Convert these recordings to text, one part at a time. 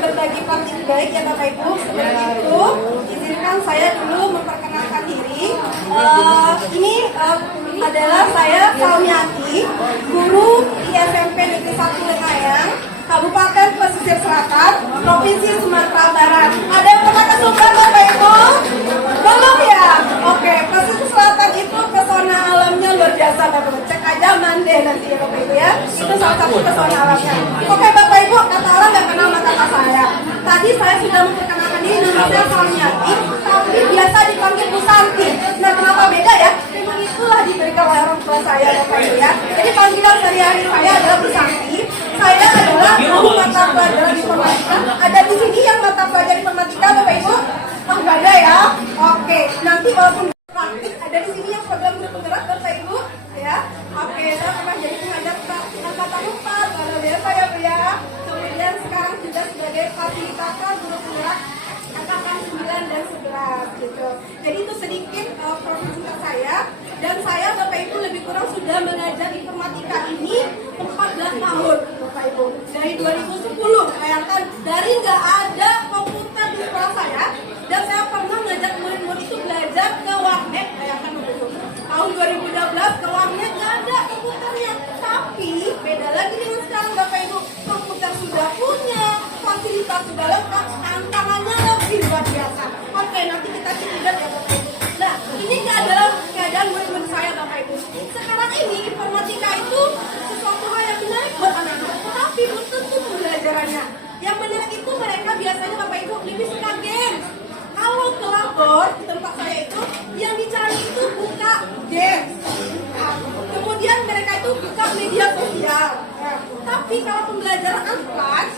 berbagi praktik baik ya Bapak Ibu. Sebelum itu, izinkan saya dulu memperkenalkan diri. Ini adalah saya Salmiati, guru di SMP Negeri 1 Lengayang, Kabupaten Pesisir Selatan, Provinsi Sumatera Barat. Ada yang pernah ke Sumbar Bapak Ibu? Belum ya? Oke, Pesisir Selatan itu pesona alamnya luar biasa Bapak Ibu. Cek aja Mande nanti ya Bapak Ibu ya. Itu salah satu pesona alamnya. Oke Bapak Ibu, kata orang nggak kenal maka kata saya. Tadi saya sudah memperkenalkan diri, nama saya Salmiati, tapi biasa dipanggil Bu Santi. Nah kenapa beda ya? Memang itulah diberikan oleh orang tua saya Bapak Ibu ya. Jadi panggilan sehari-hari saya adalah Bu Santi. Saya adalah guru mata pelajaran informatika. Ada di sini yang mata pelajaran informatika Bapak Ibu? Oh nggak ada ya? Oke, nanti walaupun praktik ada di sini yang program guru penggerak Bapak Ibu ya. Oke, saya pernah jadi pengajar angkatan 4 luar biasa ya Bu ya. Kemudian sekarang juga sebagai fasilitator guru penggerak angkatan 9 dan 11 gitu. Jadi itu sedikit profesi saya, dan saya Bapak Ibu lebih kurang sudah mengajar informatika ini 14 tahun Bapak Ibu. Dari 2010, bayangkan dari nggak ada komputer di sekolah saya, dan saya pernah ngajak murid-murid itu belajar ke warnet, bayangkan Bapak Ibu. Tahun 2012 ke warnet nggak ada komputernya, tapi beda lagi dengan sekarang Bapak Ibu. Komputer sudah punya, fasilitas sudah lengkap, tantangannya lebih luar biasa. Oke, nanti kita lihat ya Bapak Ibu. Nah, ini keadaan murid-murid saya Bapak Ibu. Sekarang ini informatika itu sesuatu hal yang menarik buat anak-anak, tetapi belum tentu pembelajarannya. Yang menarik itu mereka biasanya Bapak Ibu lebih suka game. Kalau ke lapor di tempat saya itu, yang dicari itu buka game. Nah, kemudian mereka itu buka media sosial. Nah, tapi kalau pembelajaran unplugged,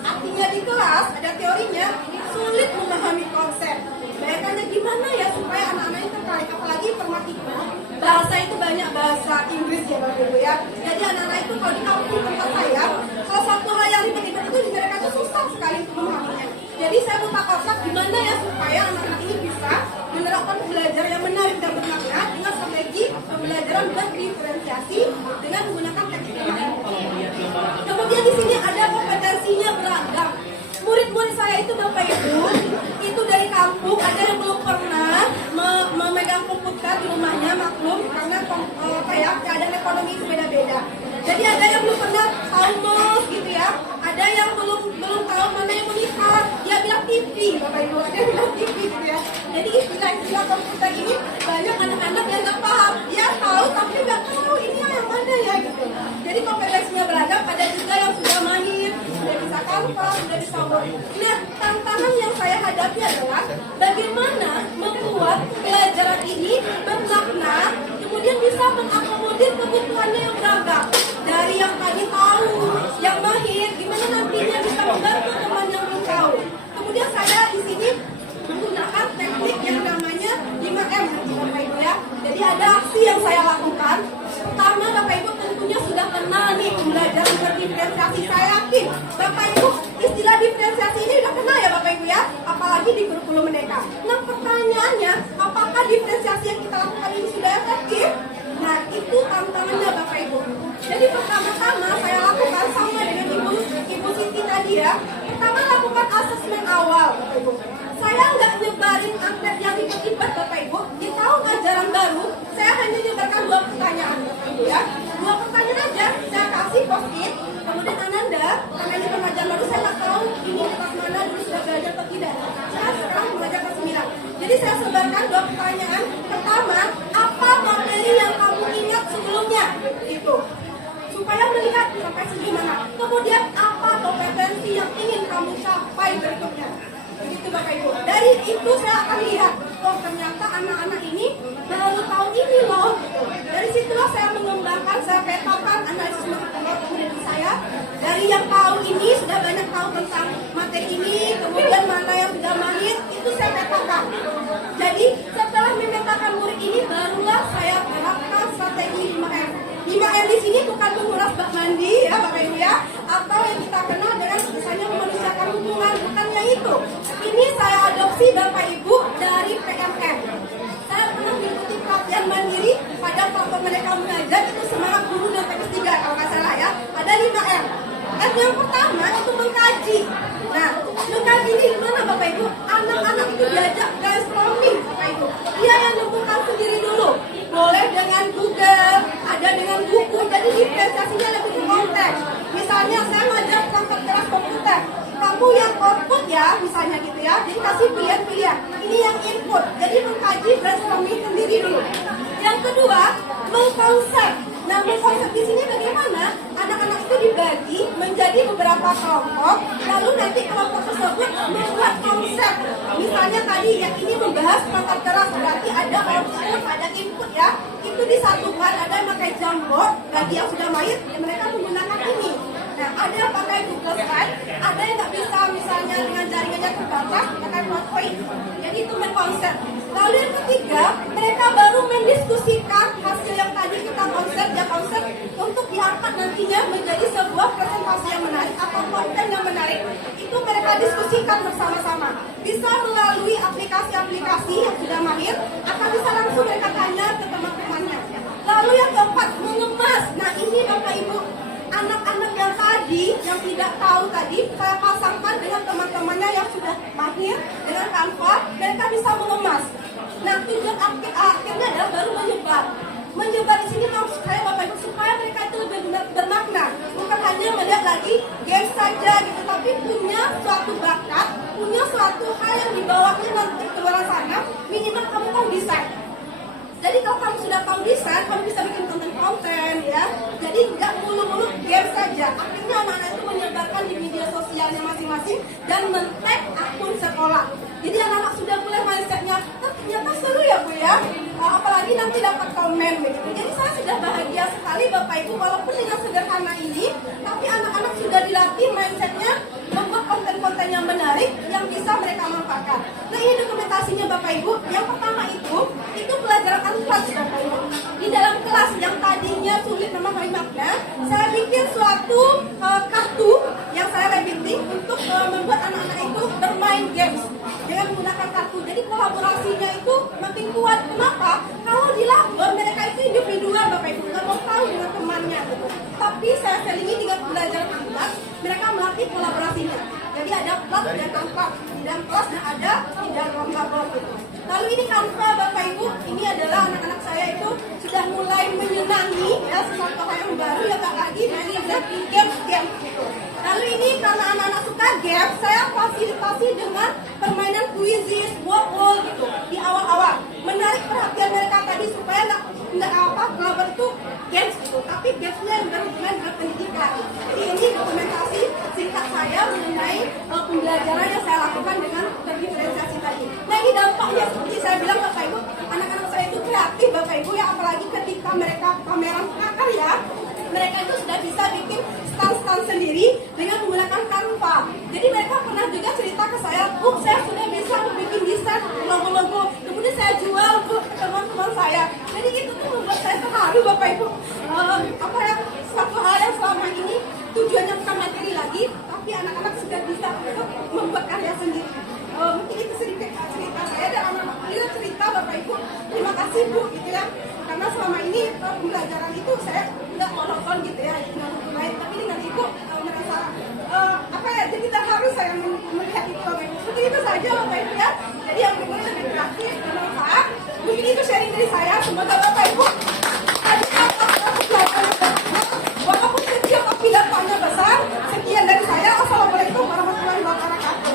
artinya di kelas ada teorinya, sulit memahami konsep. Bayangkannya gimana ya supaya anak-anak itu tertarik, apalagi informatika. Bahasa itu banyak bahasa Inggris ya Bapak Ibu ya. Jadi anak-anak itu kalau di kampung tempat saya, kalau satu hal yang ribet-ribet itu mereka itu susah sekali untuk memahaminya. Jadi saya buka konsep gimana ya supaya anak-anak ini bisa menerapkan pembelajaran yang menarik dan bermakna dengan strategi pembelajaran berdiferensiasi dengan menggunakan teknik matematika. Kemudian di sini ada kompetensinya beragam. Murid-murid saya itu Bapak Ibu, itu dari kampung, ada yang belum pernah memegang komputer di rumahnya, maklum karena keadaan ekonomi itu beda-beda. Jadi ada yang belum pernah tahu mouse gitu ya, ada yang belum tahu mana yang monitor, dia bilang TV Bapak Ibu, ada yang bilang TV gitu ya. Jadi istilah komputer ini banyak anak-anak yang nggak paham, dia tahu tapi nggak tahu ini yang mana ya gitu. Jadi kompetensinya beragam, ada juga yang sudah mahir, sudah bisa Canva, sudah bisa Word. Nah, tantangan yang saya hadapi adalah bagaimana membuat pelajaran ini bermakna, kemudian bisa mengakomodir kebutuhannya yang beragam. Dari yang tadi tahu, yang mahir, gimana nantinya bisa membantu teman yang belum tahu. Kemudian saya di sini menggunakan teknik yang namanya 5M Bapak Ibu ya. Jadi ada aksi yang saya lakukan. Pertama Bapak Ibu tentunya sudah kenal nih pembelajaran berdiferensiasi. Saya yakin Bapak Ibu istilah diferensiasi ini sudah kenal ya Bapak Ibu ya. Apalagi di kurikulum Merdeka. Nah pertanyaannya, apakah diferensiasi yang kita lakukan ini sudah efektif? Nah itu tantangannya Bapak Ibu. Jadi pertama-tama saya lakukan sama dengan Ibu Siti tadi ya. Pertama lakukan asesmen awal Bapak Ibu. Saya nggak nyebarin angket yang ribet-ribet Bapak Ibu. Di tahun ajaran baru, saya hanya nyebarkan 2 pertanyaan Bapak Ibu ya. 2 pertanyaan aja, saya kasih post-it. Kemudian Ananda, karena ini pengajaran baru, saya nggak tahu ini kelas mana dulu sudah belajar atau tidak. Saya sekarang belajar kelas 9. Jadi saya sebarkan 2 pertanyaan. Pertama, apa materi yang kamu ingat sebelumnya? Itu. Supaya melihat sampai sejauh mana. Kemudian apa kompetensi yang ingin kamu capai berikutnya? Begitu Bapak Ibu. Dari itu saya akan lihat, oh ternyata anak-anak ini baru tahu ini loh. Dari situlah saya mengembangkan, saya petakan analisis materi saya. Dari yang tahu ini sudah banyak tahu tentang materi ini, kemudian mana yang sudah mahir, itu saya petakan. Jadi setelah memetakan murid ini, barulah saya terapkan strategi 5M. 5M di sini bukan menguras bak mandi ya Bapak Ibu ya, atau yang kita kenal dengan misalnya memanusiakan hubungan, bukannya itu. Ini saya adopsi Bapak Ibu dari PMM. Saya pernah mengikuti pelatihan mandiri pada platform mereka mengajar, itu semangat guru dan PS3 kalau nggak salah ya. Ada 5M. M yang pertama itu mengkaji. Nah, berkonsep. Nah, berkonsep di sini bagaimana? Anak-anak itu dibagi menjadi beberapa kelompok, lalu nanti kelompok tersebut membuat konsep. Misalnya tadi yang ini membahas tata keras, berarti ada output, ada input ya. Itu disatukan, ada yang pakai Jamboard, bagi yang sudah mahir, ya mereka menggunakan ini. Nah, ada yang pakai Google Slide, ada yang nggak bisa misalnya dengan jaringannya terbatas, pakai PowerPoint. Jadi itu berkonsep. Lalu yang ketiga, mereka baru mendiskusikan hasil yang tadi kita konsep untuk diangkat nantinya menjadi sebuah presentasi yang menarik atau konten yang menarik. Itu mereka diskusikan bersama-sama. Bisa melalui aplikasi-aplikasi yang sudah mahir, atau bisa langsung mereka tanya ke teman-temannya. Lalu yang keempat, mengemas. Nah ini Bapak Ibu, anak-anak yang tadi, yang tidak tahu tadi, saya pasangkan dengan teman-temannya yang sudah mahir dengan Canva, mereka bisa mengemas. Nah, tujuan akhirnya adalah baru menyebar. Menyebar di sini maksud saya Bapak Ibu supaya mereka itu lebih bermakna, bukan hanya melihat lagi game saja gitu, tapi punya suatu bakat, punya suatu hal yang dibawanya nanti ke luar sana. Minimal kamu tahu desain. Jadi kalau kamu sudah tahu desain, kamu bisa bikin konten-konten ya. Jadi nggak mulu-mulu game saja. Akhirnya anak-anak itu menyebarkan di media sosialnya masing-masing dan men-tag akun sekolah. Jadi anak-anak sudah mulai mindsetnya, ternyata seru ya Bu ya. Apalagi nanti dapat komen begitu. Jadi saya sudah bahagia sekali Bapak Ibu, walaupun dengan sederhana ini, tapi anak-anak sudah dilatih mindsetnya membuat konten-konten yang menarik yang bisa mereka manfaatkan. Nah ini dokumentasinya Bapak Ibu. Yang pertama itu pelajaran kelas Bapak Ibu. Di dalam kelas yang tadinya sulit memahami makna, saya bikin suatu kartu yang saya rabbitting untuk membuat anak-anak itu bermain games dengan menggunakan kartu. Jadi kolaborasinya itu makin kuat. Kenapa? Kalau di labor mereka itu individual Bapak Ibu, nggak mau tahu dengan temannya gitu. Tapi saya selingi dengan belajar angkat, mereka melatih kolaborasinya. Jadi ada kelas dan angkat di dalam kelas dan ada di dalam labor gitu. Lalu ini Canva Bapak Ibu, ini adalah anak-anak saya itu sudah mulai menyenangi ya sesuatu hal yang baru ya Kak lagi main game gitu. Lalu ini karena anak-anak suka game, saya fasilitasi dengan permainan quizzes, wall gitu di awal-awal. Menarik perhatian mereka tadi supaya nggak labor itu games gitu, tapi gamesnya yang berhubungan dengan pendidikan. Jadi ini dokumentasi singkat saya mengenai pembelajaran yang saya lakukan dengan berdiferensiasi tadi. Nah ini dampaknya seperti saya bilang Bapak Ibu, anak-anak saya itu kreatif Bapak Ibu ya, apalagi ketika mereka pameran prakarya, mereka itu sudah bisa bikin stand-stand sendiri dengan menggunakan Canva. Jadi mereka pernah juga cerita ke saya, Bu, saya sudah bisa bikin desain logo-logo, kemudian saya jual ke teman-teman saya. Jadi itu tuh membuat saya terharu Bapak Ibu. Suatu hal yang selama ini tujuannya bukan materi lagi, tapi anak-anak sudah bisa membuat karya sendiri. Mungkin itu sedikit cerita saya dan anak-anak itu cerita Bapak Ibu. Terima kasih Bu gitu ya. Karena selama ini pembelajaran itu saya nggak monoton gitu ya, dengan buku lain. Tapi dengan Ibu merasa jadi terharu saya melihat itu Bapak Ibu. Seperti itu saja Bapak Ibu ya. Jadi yang berguna lebih praktis, bermanfaat. Mungkin itu sharing dari saya. Semoga Bapak Ibu walaupun kecil tapi dampaknya besar. Sekian dari saya. Assalamualaikum warahmatullahi wabarakatuh.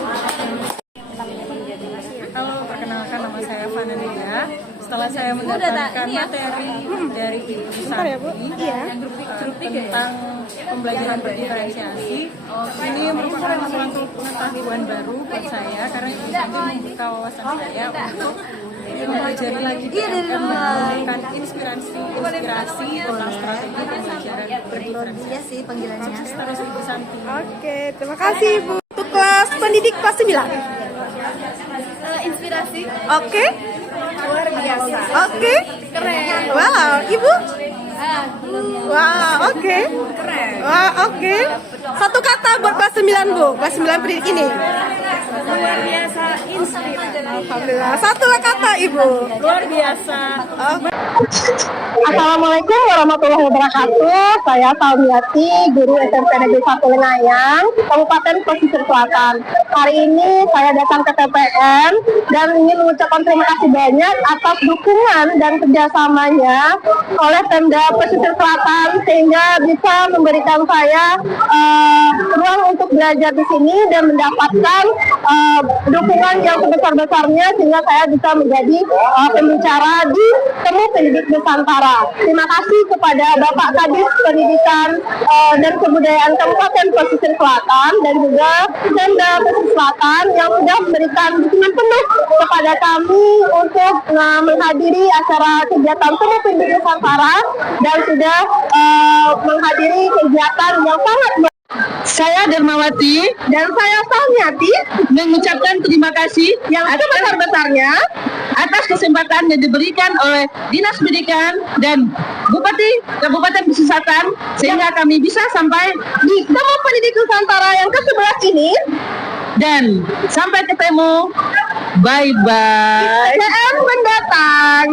Halo, perkenalkan nama saya Vanania. Setelah saya mendapatkan materi dari Ibu Santi tentang pembelajaran berdiferensiasi, ini merupakan suatu pengetahuan baru buat saya karena Ibu Santi membuka wawasan saya untuk mempelajari lagi dan menemukan inspirasi tentang strategi pembelajaran berdiferensiasi. Terus Ibu Santi. Oke, terima kasih Ibu. Untuk kelas pendidik kelas 9. Inspirasi. Oke. Luar biasa. Oke. Keren. Wow, Ibu. Wow, oke. Keren. Wah, oke. Satu kata buat kelas 9 Bu, kelas 9 pendidik ini. Luar biasa. Inspirasi. Alhamdulillah. Satu kata Ibu. Luar biasa. Assalamualaikum warahmatullahi wabarakatuh. Saya Salmiati, guru SMP Negeri 1 Lenayang, Kabupaten Pesisir Selatan. Hari ini saya datang ke TPM dan ingin mengucapkan terima kasih banyak atas dukungan dan kerjasamanya oleh Pemda Pesisir Selatan sehingga bisa memberikan saya ruang untuk belajar di sini dan mendapatkan dukungan yang sebesar-besarnya sehingga saya bisa menjadi pembicara di Temu Pendidik Nusantara. Terima kasih kepada Bapak Kadis Pendidikan dan Kebudayaan Kabupaten Pesisir Selatan dan juga Pemda Pesisir Selatan yang sudah memberikan dukungan penuh kepada kami untuk menghadiri acara kegiatan Temu Pendidik Nusantara dan sudah menghadiri kegiatan yang sangat. Saya Dermawati Dan saya Salmiati mengucapkan terima kasih yang sebesar-besarnya atas kesempatan yang diberikan oleh Dinas Pendidikan dan Bupati Kabupaten Pesisir Selatan sehingga kami bisa sampai di Temu Pendidik Nusantara yang ke-11 ini. dan sampai ketemu. Bye-bye. PTM mendatang.